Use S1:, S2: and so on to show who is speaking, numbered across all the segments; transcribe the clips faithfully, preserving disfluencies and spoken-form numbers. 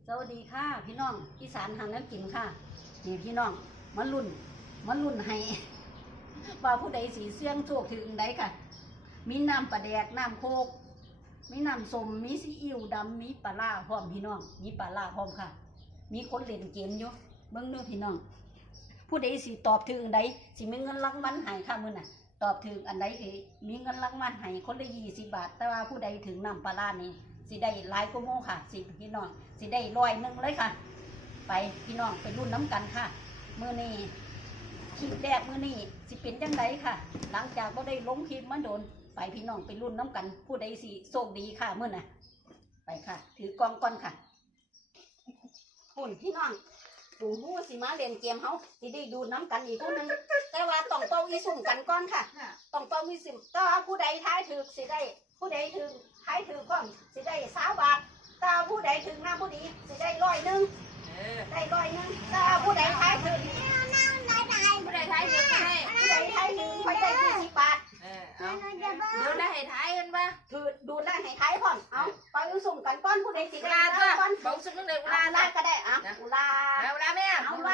S1: วัสดีค่ะพี่น้องอีสานทำน้ำกินค่ะนี่พี่น้องมันรุ่นมันรุ่นให้ว่าผู้ใดสีเสี่ยงโชคถึงใดค่ะมีน้ำปลาแดกน้ำโคกมีน้ำส้มมีซีอิ๊วดำมีปลาล่าพร้อมพี่น้องมีปลาล่าพร้อมค่ะมีคนเล่นเกมอยู่เบิ้งเนื้อพี่น้องผู้ใดสีตอบถึงใดสิมีเงินรางวัลให้ค่ะมื้อน่ะตอบถึงอันใดคือมีเงินรางวัลให้คนละยี่สิบบาทแต่ว่าผู้ใดถึงน้ำปลาล่านี่สิได้หลายกว่าโมค่ะสิพี่น้องสิได้ร้อยหนึ่งเลยค่ะไปพี่น้องไปรุ่นน้ำกันค่ะมื้อนี้คลิปแรกมื้อนี้สิเป็นจังไดค่ะหลังจากก็ได้ลงคลิปมาโดนไปพี่น้องไปรุ่นน้ำกันผู้ใดสิโชคดีค่ะมื้อน่ะไปค่ะถือกองก่อนค่ะหุ่นพี่น้องปู่ฮู้สิมาเล่นเกมเฮาสิได้ดูน้ำกันอีกผู้นึงแต่ว่าต้องเป่าอีสุ่มกันก่อนค่ะต้องเป่าอีสุ่มแต่ว่าผู้ใดท้ายถือสิได้ผู้ใดถือท้ายถือก่อนสิได้สามบาทถ้าผู้ใดถึงหน้าผู้ดีสิได้ร้อยหนึ่งได้ร้อยหนึ่งถ้าผู้ใดท้ายถึงผู้ใดท้ายถึงให้ผู้ใดท้ายถึงค่อยได้ยี่สิบบาทดูได้ให้ท้ายกันปะถือดูได้ให้ท้ายก่อนเอาไปอุสุ่มกันก้อนผู้ใดสิได้ก้อนบอกสุ่มนึงเลยอุลาลาก็ได้อ่ะอุลาอุลาแม่เอาว่า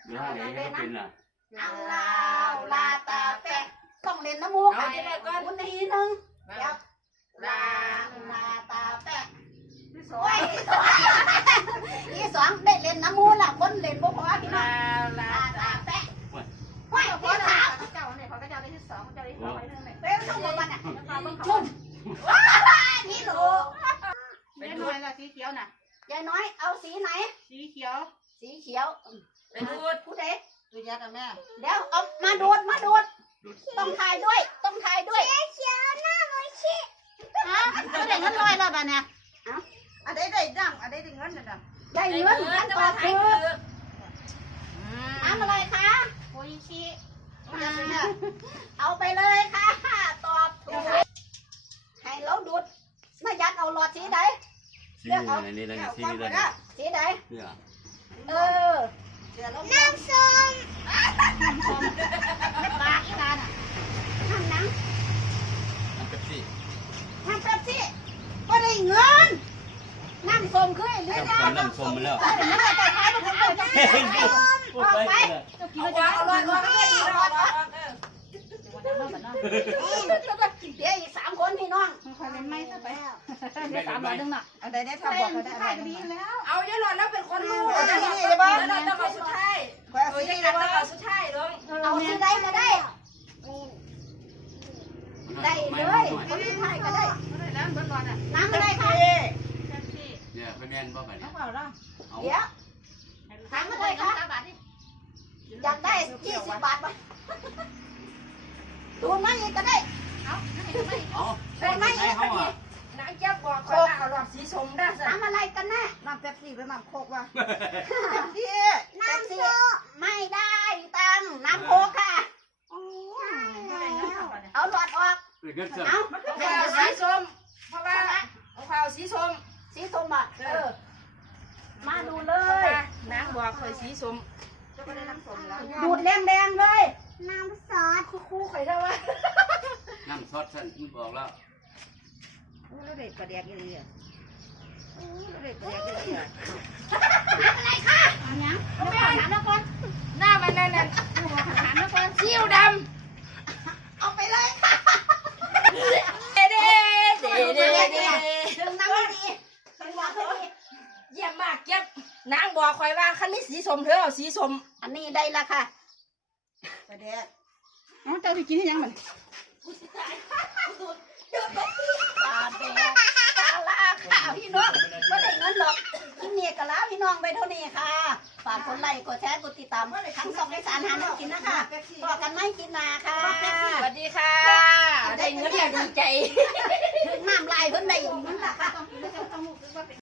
S1: เอาลาอุลาตาแปะต้องเล่นน้ำมูกเอาได้ก้อนคนทีนึงเดี๋ยวลาลาตาแปะสวยนี่สองได้เล่นน้ำมูล่ะคนเล่นบุกหัวพี่น้องลาตาแปะไม่พอสามเจ้าเนี่ยพอเจ้าได้ที่สองเจ้าได้สองไปหนึ่งเลยเร็วช่วงวันน่ะชุ่มนี่หนูยายน้อยละสีเขียวน่ะยายน้อยเอาสีไหนสีเขียวสีเขียวไปดูดผู้ใดดูยัดอ่ะแม่เดี๋ยวเอามาดูดมาดูดต้องถ่ายด้วยต้องถ่ายด้วยสีเขียวหน้าโมชิฮะก็ได้เงินร้อยแล้วบ้านเนี่ยอันได้ได้ดังอันได้ได้เงินนะได้เงินอันต่อคือน้ำอะไรคะโมชิเอาไปเลยค่ะตอบถูกให้เราดูดน่ายัดเอาหลอดสีไหน
S2: สีอะไรนี่อะไรสีนี่อะไร
S1: สีไหนเออน้ำส้มน้ำส้มปลาอีกแล้วน่ะน้ำน้ำน้ำเป๊ปซี่น้ำเป๊ปซี่ก็ได้เงินน้ำส้มคือเรื่องน้ำน้ำส้มมาแล้วน้ำไปไปไปไปไปเอาหลอดหลอดเลยหลอดเดี๋ยวอีกสามคนพี่น้องคอยเล่นไม้ซะไปเดี๋ยวสามหลอดนึงน่ะเอาได้ได้ทำบอกเขาได้ดีแล้วเอาเยอะหลอดแล้วเป็นคนรู้เอาอย่างนี้เลยบ้างแล้วต้องเอาสุดท้ายเอาอย่างนี้ต้องเอาสุดท้ายลงเอาสุดได้ก็ได้ได้เลยคนสุดท้ายก็ได้น้ำเบิร์ดหลอดอ่ะน้ำอะไรคะ
S2: เนี่ยเป็นแมนบ่ไปเนี่ย
S1: เดี๋ยวถามอะไรคะอยากได้ยี่สิบบาทไหมดูมาอีกก็ได้เอา
S2: เอา
S1: ดูมาอีกก็ได้
S3: น้ำแก้วบอกคนละหลอดสีส้มได้สิ
S1: น้ำอะไรกันแน่
S3: น้ำเป๊ปซี่หรือน้ำโคกวะ
S1: น้ำที่น้ำโซไม่ได้ตังน้ำโคกค่ะเอาหลอดออก
S2: เอา
S3: เอาสีส้มเพราะว่าเอาข้าวสีส้ม
S1: สีส้มอ่ะเออมาดูเลย
S3: น้ำบอกเคยสีส้ม
S1: ดูดแดงๆเลย
S3: น้ำซอสคู่ๆใครได้วะ
S2: น้ำซอสฉันบอกแล้ว
S3: แล้วเด็กกระเดียกยังไงอ่ะเด็กกระเดียกยังไงอ่ะ
S1: อะไรคะอันนี้ไม่เอาหนามแล้วก่อน
S3: หน้ามันนั่นนั่น
S1: หนามแล้วก่อน
S3: ซิ่วด
S1: ำเอาไปเลยค่ะ
S3: เด้เด้เด้เด้เด้
S1: ดึงน้ำให้ดีดึงน้ำให้ดี
S3: เยี่ยมมากเก็บนางบอกคอยว่าคันนี้สีส้มเธอเอาสีส้ม
S1: อันนี้ได้ละค่ะ
S3: กระเดียก
S1: อ๋อเจ้าที่กินยังมันดูดดูดไปตาแดงตาลาค่ะพี่น้องไม่ได้เงินหรอกกินเนี่ยกะลาพี่น้องไปเท่านี้ค่ะฝากกดไลค์กดแชร์กดติดตามทั้งสองในสารหากินนะคะต่อกันไม่กินนาค่ะ
S3: สวัสดีค่ะได้เงินอย่างดีใจ
S1: ถึงน้ำลายเพิ่นได้อย่างนั้นแหละค่ะ